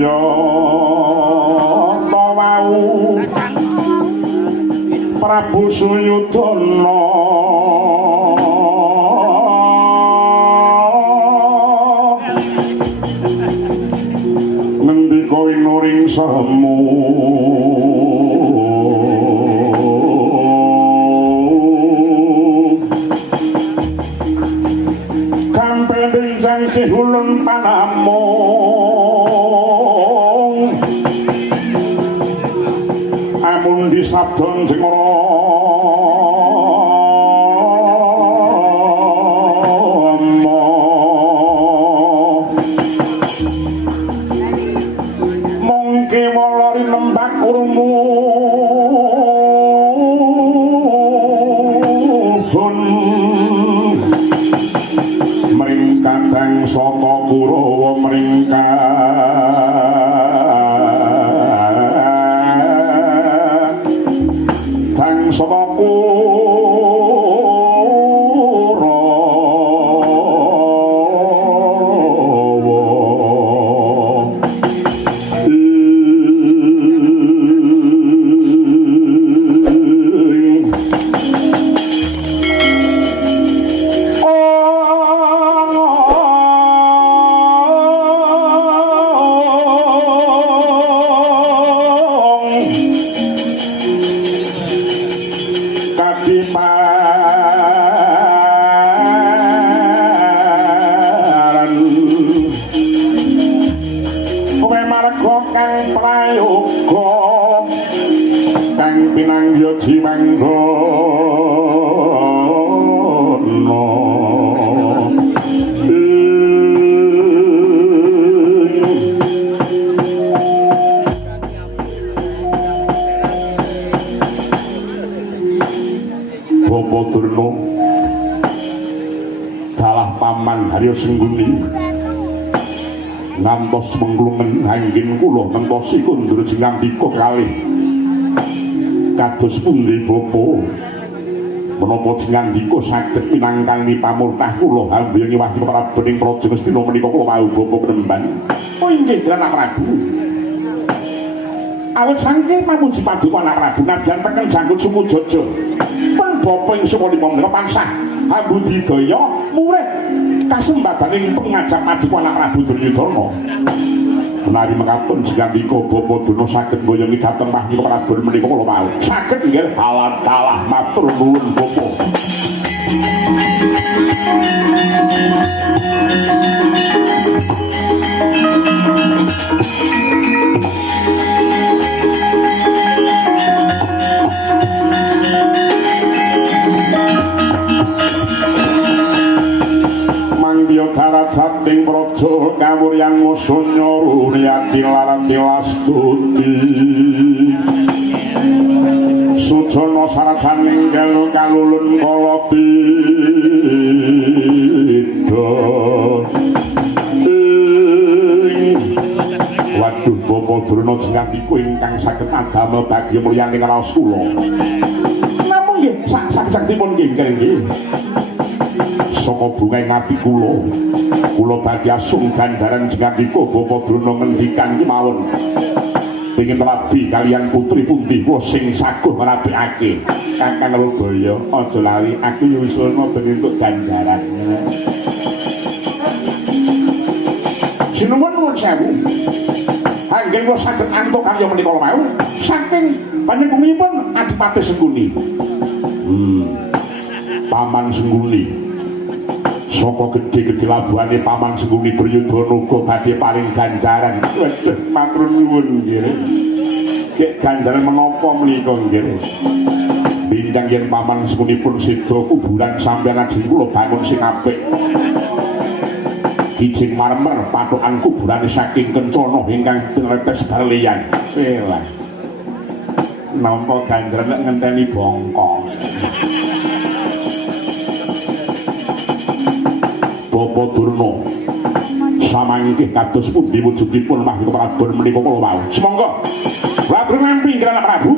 Jaya tawau Prabu Suyudana ngendika inuring semu kampending jangke hulun panamung amun disabdon sing mongke walari lembak urmu kadang saka Kurawa tang saka pinangya jiwanggana Bapa Durna dalah paman Harya Sengguni ngantos mengklungen anggen kula ngentosi kundur jingandika kalih kados pundi Bapa menapa jingandika saged pinangkani pamurtah kula ambyengi wahyu prabening Praja Ngastina menika kula mau Bapa penemban. Oh inggih anak Prabu. Awit saking pamuji paduka anak Prabu nadyan teken jangkut suku Jaja. Pun Bapa ing suku lima menika pansah ambudidaya murid kasembadaning pengajap paduka anak Prabu Duryudana. Menari mengapun jingandika Bapa Durna saged mboyongi dhateng wahyu Prabu menika kula mau. Saged nggih dalah matur nuwun Bapa. Mangdiya darajating praja kawuryan musanya ruriyati larati lastuti sujana sarajaning galu kalulun kala beda. Waduh Bapa Durna jingandika ingkang saged adamel bagya mulyaning raos kula. Namung nggih sak-saktipun nggih saka bungahing ati kula badhe asung gandaran jingandika Bapa Durna ngendikan ki mawon pengin rabi kalian putri pundi kula sing saguh ngrabekake Kakang Rubaya aja lali aku nyusulna ben entuk gandaran. Sinuwun nuwun sewu anggen kula saged antuk karya menika mau saking panjenenganipun Adipati Sengguni. Paman Sengguni saka gedhe-gedhe labuhane Paman Sengguni Duryudana uga badhe paring ganjaran. Waduh matur nuwun nggih. Gek ganjaran menapa menika nggih. Bintang yen Paman Sengunipun seda kuburan sampeyan ajeng kula bangun sing apik. Kijing marmer patokan kuburane saking kencana ingkang pinetes barlian. Elah. Nampa ganjaran nek ngenteni bongkong. Bapa Durna samangke kados pundi wujudipun Mahkota Prabon menika kula wau. Semangga Prabu ngampi Anak Prabu.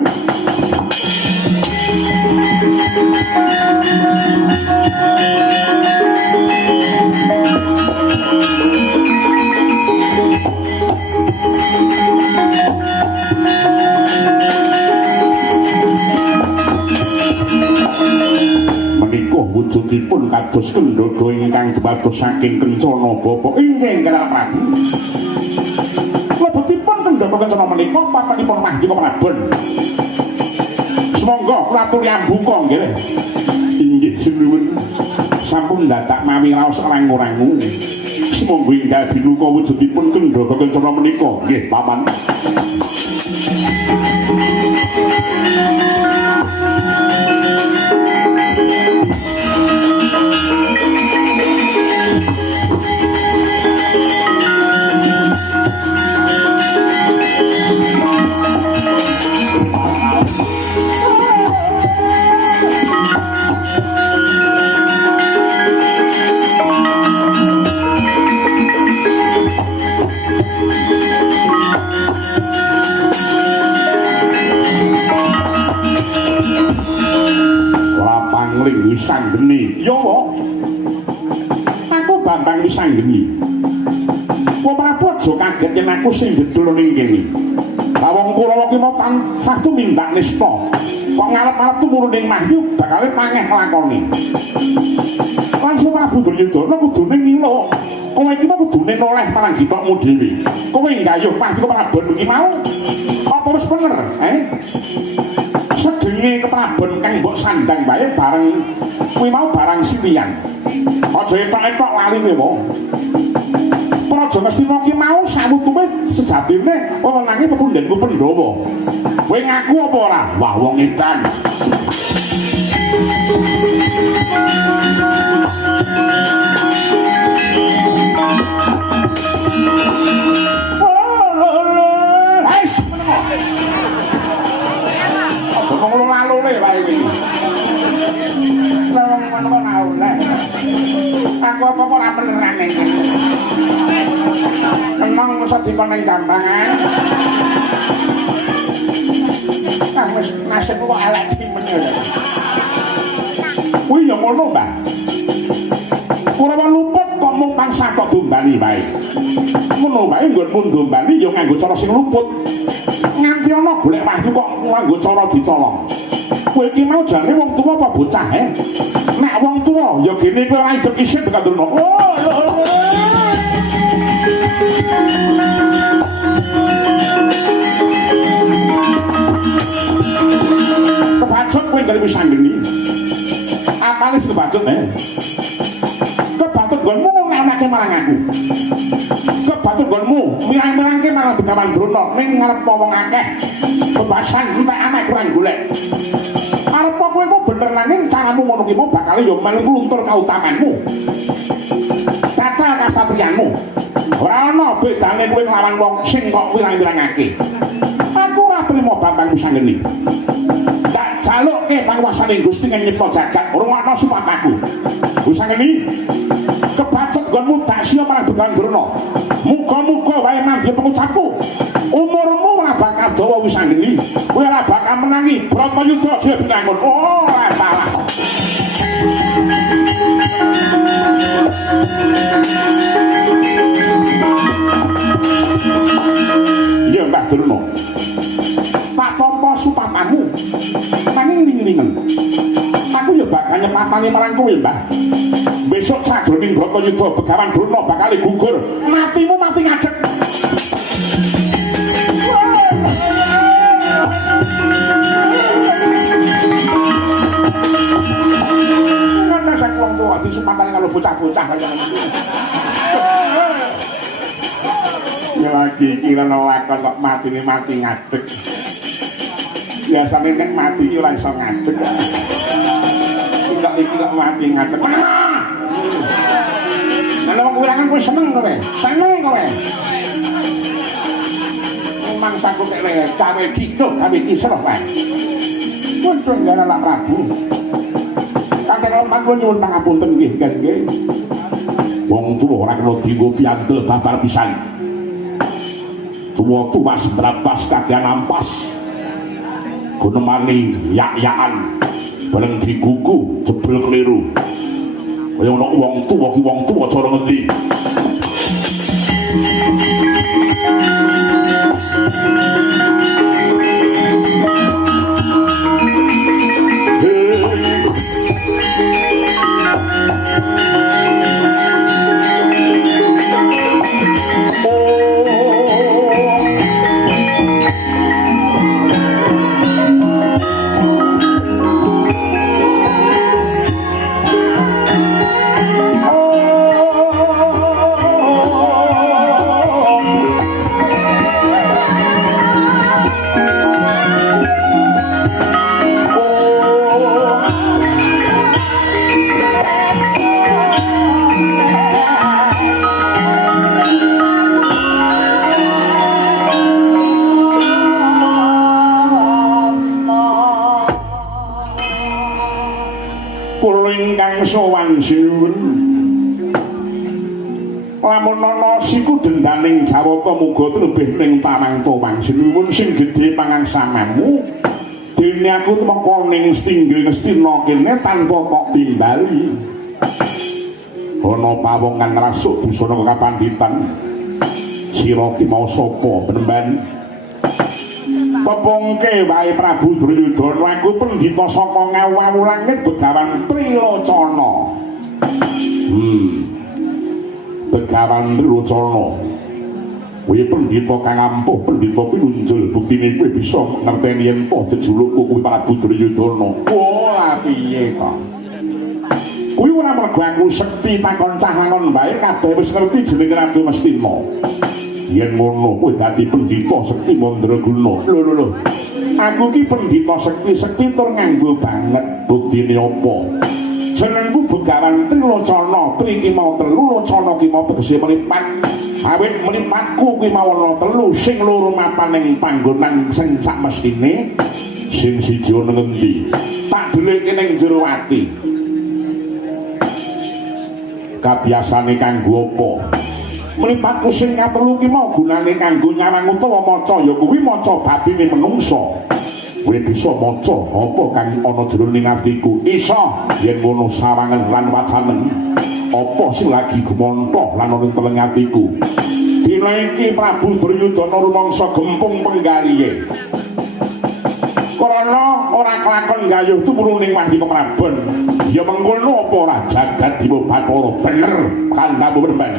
wujudipun kados kendhaga ingkang dumados saking kencana bapa inggih Kang Prabu. Lebetipun kendhaga kencana menika papanipun Mahjika Prabon. Semangga kula aturi ambuka nggih. Inggih sinuwun. Sampun dadak mawi raos rangu-rangu. Semangga ingkang binuka wujudipun kendhaga kencana menika nggih paman. Wisanggeni ya aku Bambang Wisanggeni. Wong Prabu aja kaget yen aku sing jedul ning kene. Lah wong Kurawa ki mau tansah tumindak nista. Kok ngarep-arep tumurun ning Mahyu bakal pangeh lakoni. Lan sing Prabu Duryudana kudune ngilo. Kowe iki mau kudune noleh marang gitokmu dhewe. Kowe nggayuh Mahyu Prabon iki mau apa wis bener, sedenge keprabon kang mbok sandang bae bareng kuwi mau barang silian. Aja etok-etok lali kowe. Praja Ngastina ki mau sawutuhe sejatine wewenange pepundhenku Pandhawa. Kowe ngaku apa ora? Wah wong edan. Ngomong lalu wae iki. Ngomong lalu. Aku apa ora beneran iki. Tenang mesti dikon ning gampangan. Kang wis nasib kok elek dimenyo. Kuwi ya ngono, Mbah. Kurawa luput kok mung pangsa kok dombali wae. Ngono wae nggonmu dombali ya nganggo cara sing luput. Nganti ana golek Mahyu kok nganggo cara dicolong. Kowe iki mau jane wong tuwa apa bocah, Nek wong tuwa ya gene kowe ora idep isih dikandurno. Oh, kebacut kowe dari Wisanggeni. Apane sing kebacut, Kebacut nggonmu ngenake marang aku. Kebacut nggonmu mirang-mirangke marang Begawan Drona ning ngarep wong akeh. Bebasan entek amek kurang golek. Arep kowe kok bener nanging caramu ngono ki bakal ya melu luntur kautamanmu. Tata kasatriyanmu. Ora ana bedane kowe nglawan wong sing kok wirang-wirangake. Aku ora trimo Bambang Wisanggeni. Tak jalukke panguwasane Gusti ing nyipta jagat, rungokno supataku. Wisanggeni, kebacut nggonmu tak sia marang Begawan Drona. Muga-muga wae mangke pengucapku. Umurmu ora bakal dawa Wisanggeni. Kowe ora bakal menangi Bratayuda dhewe binangun. Oh, ora salah. Ya Mbah Drona. Tak tampa supatanmu. Nanging ling-lingen. Aku ya bakal nyepatani marang kowe, Mbah. Besok sajroning Bratayuda Begawan Drona bakal gugur. Matimu mati ngadeg. Ngono sak wong tuwa disempatane karo bocah-bocah kaya ngono. Ya lagi kira lakon kok matine mati ngadeg. Biasane nek mati ora iso ngadeg. Kok iki kok mati ngadeg. Lah wong kurangan kowe seneng kowe. Seneng kowe. Mangsaku nek cawe gitu gawe kisruh wae. Kuwi ngene lak Prabu. Kakek mangkon nyuwun pangapunten nggih kan nggih. Wong tuwa ora kena dienggo piyantel babar pisan. Tuwa-tuwa sedrabas kagian ampas. Gunemani yak-yakan bareng digugu jebul keliru. Kaya ana wong tuwa ki wong tuwa cara ngendi. dawaning Jawata muga lebih ning pamangtowang sinuwun sing gedhe pangangsamamu dene aku temeka ning Stinggil Ngastina kene tanpa kok timbali ana pawongan rasuk busana kapanditan sira ki mau sapa penemban pepungke wae Prabu Duryudana aku pendhita saka Ngawu Langit Begawan Trilocana Begawan Trilocana kuwi pendhita kang ampuh pendhita pinunjul buktine kowe bisa ngerteni yen to jejulukku kuwi Prabu Duryudana ora piye to kuwi ora mergo aku sekti takon cah langon bae kabeh wis ngerti jeneng Ratu Ngastina yen ngono kowe dadi pendhita sekti Mandraguna lho aku ki pendhita sekti tur nganggo banget buktine apa jenengku Begawan Trilocana mriki mau Trilocana ki mau tegese mripat awit mripatku kuwi mau ana telu sing loro mapan ing panggonan sing sak mestine sing siji ana ngendi tak deleke ning jero ati kabiasane kanggo apa mripatku sing katelu ki mau gunane kanggo nyawang utawa maca ya kuwi maca babine menungsa kowe bisa maca apa kang ana jroning atiku isa yen ngono sawangen lan wacanen apa sing lagi gumonthok lan ana ing teleng atiku dina iki Prabu Duryudana rumangsa gempung penggalihe karena ora kelakon gayuh tumurun ning Wahyu Prabon ya mengkono apa ora jagat Dewa Bathara bener kandhamu bener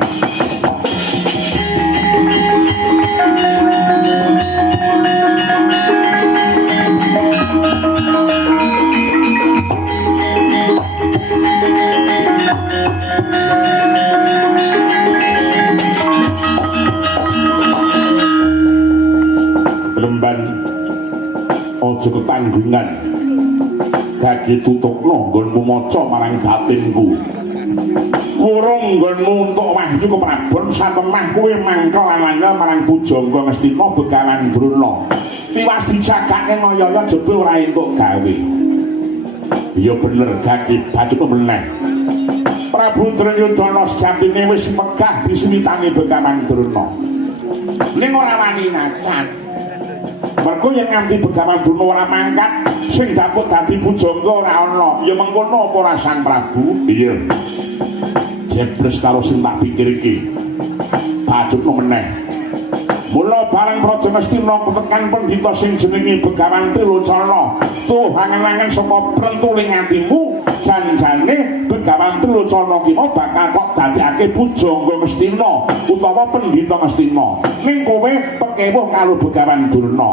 Lemban ojo ketanggungan dadi tutupno nggonmu maca marang batinku urung nggonmu untuk Wahyu Prabon satemah kowe mangkel lan marang Pujangga Ngastina Begawan Drona tiwas dijagake ngaya-aya jebul ora entuk gawe ya bener gagi bacutmu meneh Prabu Duryudana sejatine wis megah disuwitani Begawan Drona ning ora wani ngacan mergo yen nganti Begawan Drona ora mangkat sing dapet dadi pujangga ora ana ya mengkono apa ora Sang Prabu iya jebles karo sing tak pikir iki bacutmu meneh mula bareng Praja Ngastina tekan pendhita sing jenenge Begawan Trilocana tuh angen-angen saka prentuling atimu janjane Begawan Trilocana ki mau bakal kok dadekake pujangga Ngastina utawa pendhita Ngastina ning kowe pekewuh karo Begawan Durna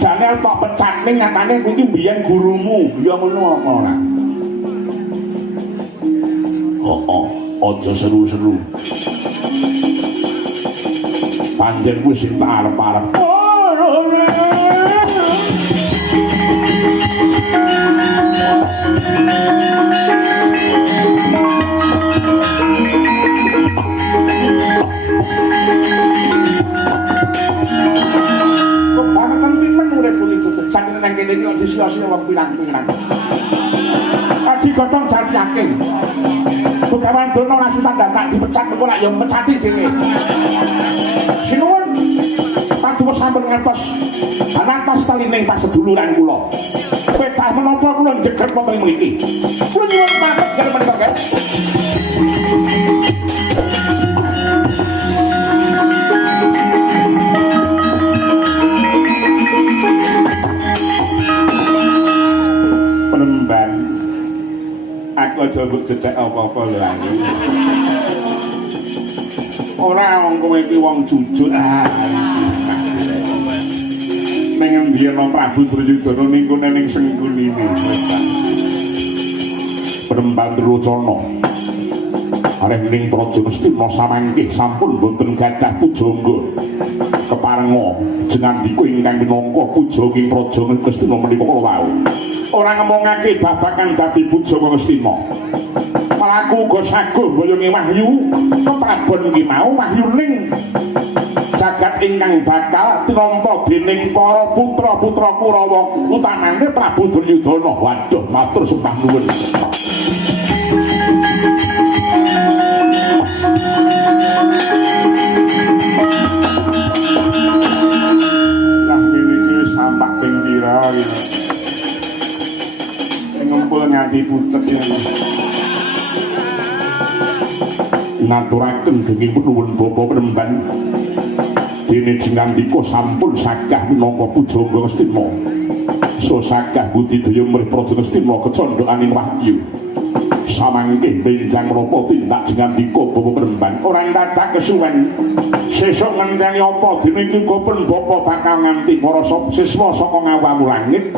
jane tok pecat ning nyatane kuwi iki mbiyen gurumu ya ngono apa ora aja seru-seru panjen kuwi sing tak arep-arep banget penting menurut begitu sakit nang kene iki aja sia-sia wong pirang-pirang aji gotong jan yakin Begawan Durna langsung tak dipecat kok lak ya mecati dhewe sinuwun paduka sampun ngantos anantos talining paseduluran kula petah menapa kula njeger wonten mriki kula nyuwun pamit karo menika penemban aku aja mbok jedhek apa-apa lho aku ora wong kowe iki wong jujur ning endi ana Prabu Duryudana ning kene ning sengkunine penemban Trilocana arep ning Praja Ngastina samangke sampun boten gadah pujangga keparenga jenandika ingkang minangka pujanging Praja Ngastina menika kala wau ora ngomongake babagan dadi pujangga Ngastina malaku uga saguh boyonge Wahyu Prabon ki mau wahyuning jagat ingkang bakal tinampa dening para putra-putra Kurawa utamane Prabu Duryudana waduh matur sembah nuwun pucet ya. Ngaturaken denging nuwun Bapa Penemban dene jengandika sampun sagah minangka pujangga Ngastina so sagah budidaya mrih Praja Ngastina kecondhokaning wahyu samangke benjang menapa tindak jengandika Bapa Penemban ora dadak kesuwen sesuk ngenteni apa dene iki kopen Bapa bakal nganti para siswa saka ngawamu langit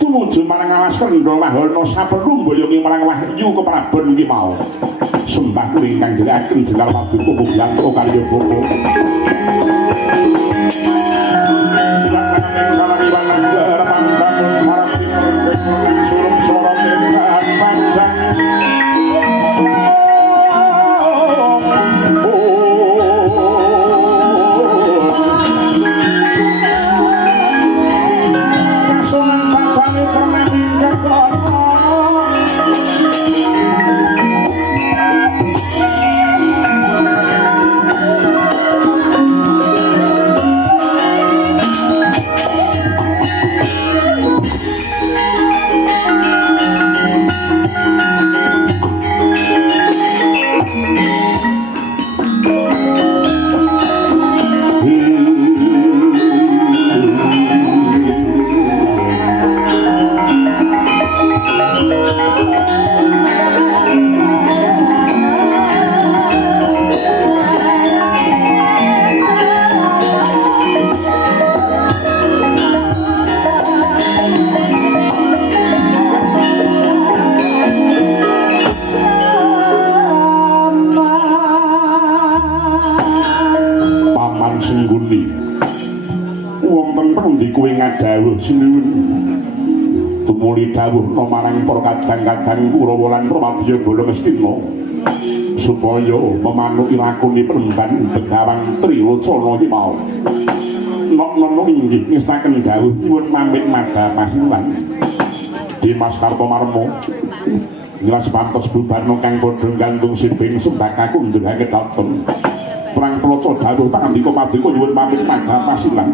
tumuju marang alas kendha wahana saperlu mboyongi marang wahyu keprabon iki mau sembah kuring kang diraken jenal wabdu kubuk yantro kaliya Bapa tumuli dawuhna marang para kadang-kadang Kurawa lan Pramadya Bala Ngastina supaya memanuki lakune Penemban Begawang Trilocana iki mau. Nok-nok inggih ngestaken dawuh nyuwun pamit madhah pasulan. Dimas Kartomarma nyelas pantos bubarno kang padha gantung sibing sembah kakundhul hangetaken. Perang Ploco dawuh pangandika padika nyuwun pamit madhah pasulan.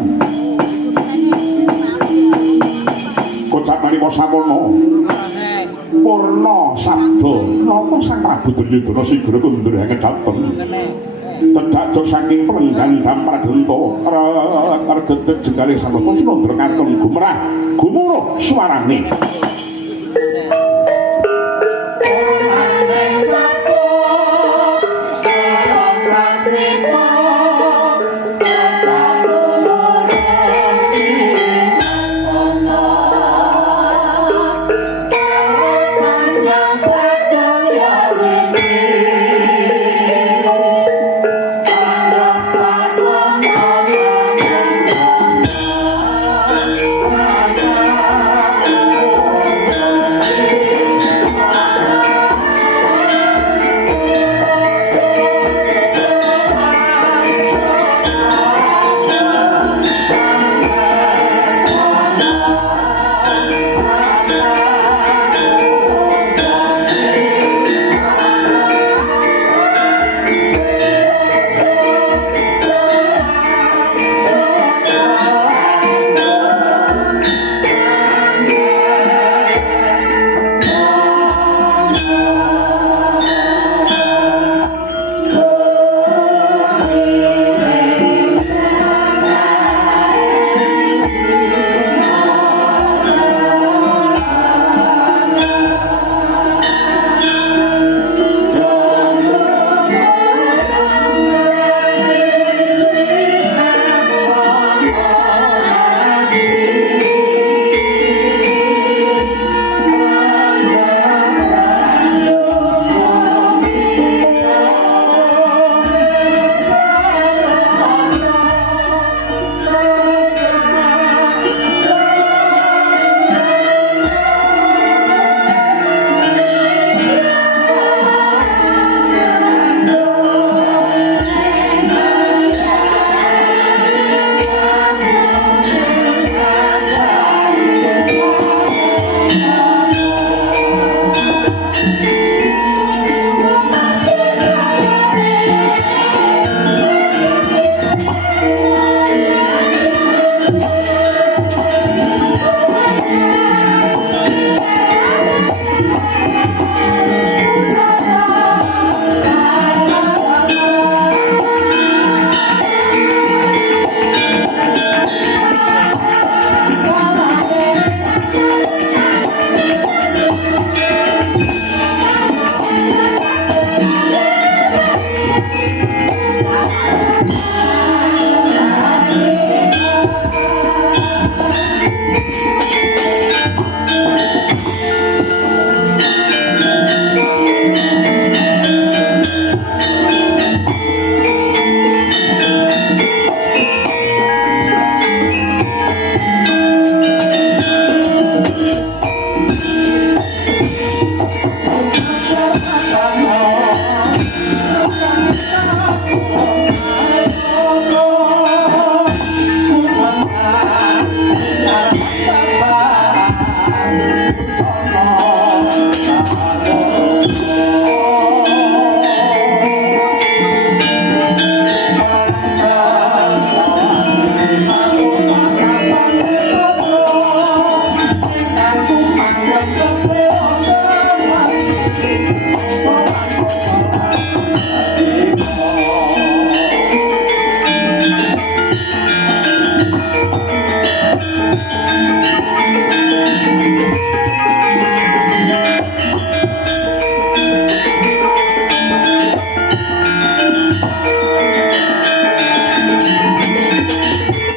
Kocap nalika samono Purna sabda napa Sang Prabu Duryudana sigra kundur hangetaken tedak jog saking pelenggan Dampradanta regedet jenggalih Sambaka Cinandra ngaton gumrah gumuruh suarane